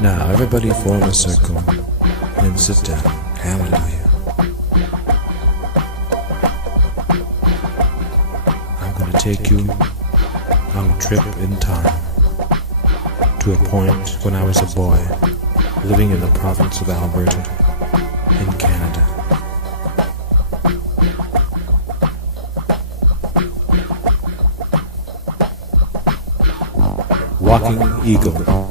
Now everybody form a circle and sit down. Hallelujah. I'm going to take you on a trip in time to a point when I was a boy living in the province of Alberta in Canada. Walking Eagle,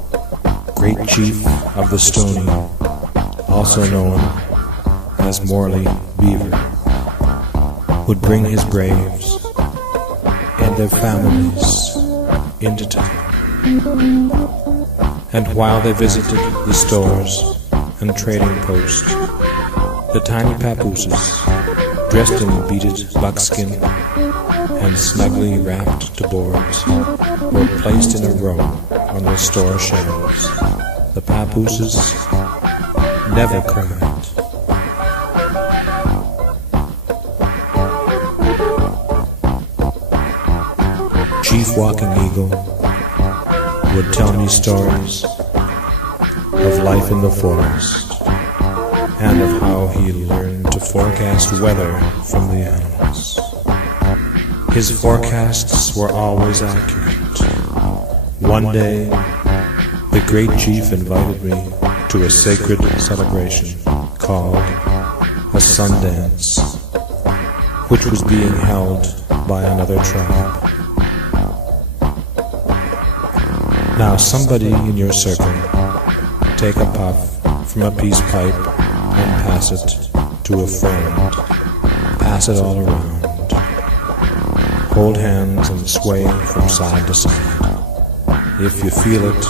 great chief of the Stony, also known as Morley Beaver, would bring his braves and their families into town. And while they visited the stores and trading posts, the tiny papooses, dressed in beaded buckskin and snugly wrapped to boards, were placed in a row on the store shelves. The papooses never cried. Chief Walking Eagle would tell me stories of life in the forest and of how he learned to forecast weather from the animals. His forecasts were always accurate. One day, the great chief invited me to a sacred celebration called a Sundance, which was being held by another tribe. Now somebody in your circle take a puff from a peace pipe and pass it to a friend. Pass it all around. Hold hands and sway from side to side. If you feel it,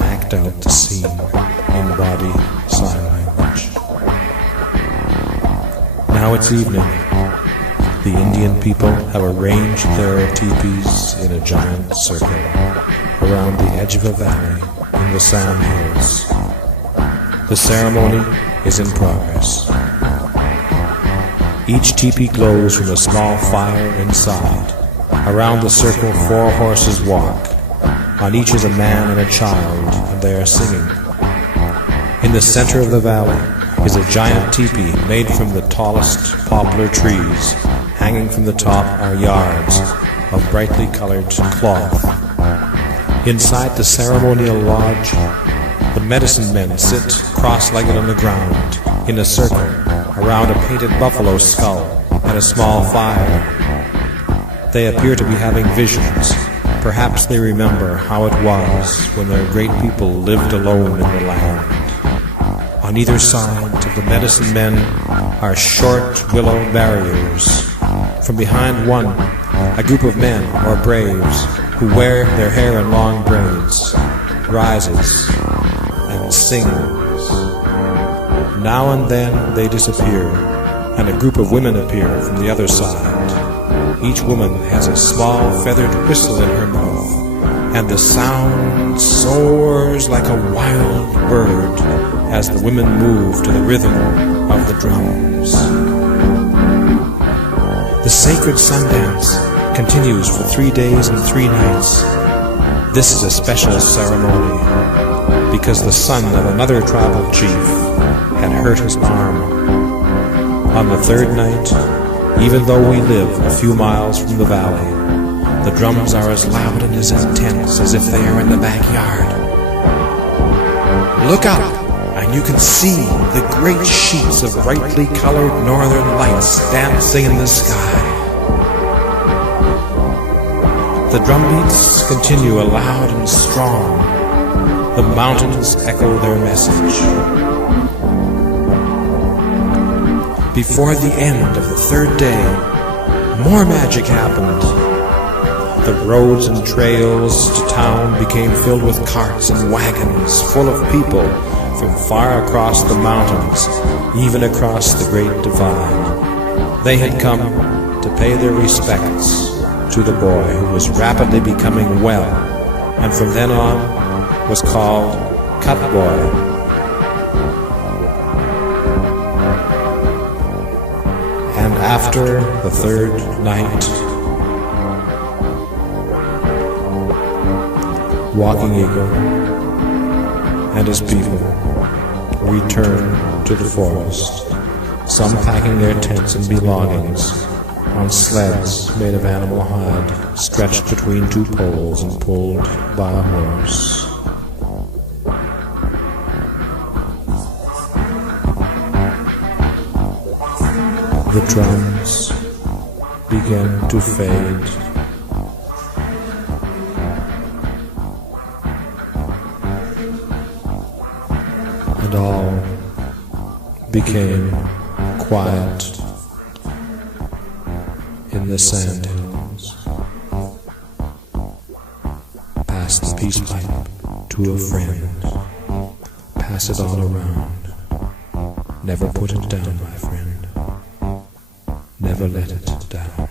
act out the scene in body sign language. Now it's evening. The Indian people have arranged their teepees in a giant circle around the edge of a valley in the sand hills. The ceremony is in progress. Each teepee glows from a small fire inside. Around the circle 4 horses walk. On each is a man and a child, and they are singing. In the center of the valley is a giant teepee made from the tallest poplar trees. Hanging from the top are yards of brightly colored cloth. Inside the ceremonial lodge, the medicine men sit cross-legged on the ground in a circle around a painted buffalo skull and a small fire. They appear to be having visions. Perhaps they remember how it was when their great people lived alone in the land. On either side of the medicine men are short willow barriers. From behind one, a group of men or braves who wear their hair in long braids rises and sings. Now and then they disappear, and a group of women appear from the other side. Each woman has a small feathered whistle in her mouth, and the sound soars like a wild bird as the women move to the rhythm of the drums. The sacred Sundance continues for 3 days and 3 nights. This is a special ceremony because the son of another tribal chief had hurt his arm. On the 3rd night, even though we live a few miles from the valley, the drums are as loud and as intense as if they are in the backyard. Look up, and you can see the great sheets of brightly colored northern lights dancing in the sky. The drumbeats continue loud and strong. The mountains echo their message. Before the end of the 3rd day, more magic happened. The roads and trails to town became filled with carts and wagons full of people from far across the mountains, even across the Great Divide. They had come to pay their respects to the boy who was rapidly becoming well, and from then on was called Cut Boy. And after the 3rd night, Walking Eagle and his people returned to the forest, some packing their tents and belongings on sleds made of animal hide, stretched between two poles and pulled by a horse. The drums began to fade. And all became quiet in the sand hills. Pass the peace pipe to a friend. Pass it all around. Never put it down, my friend. Never let it down.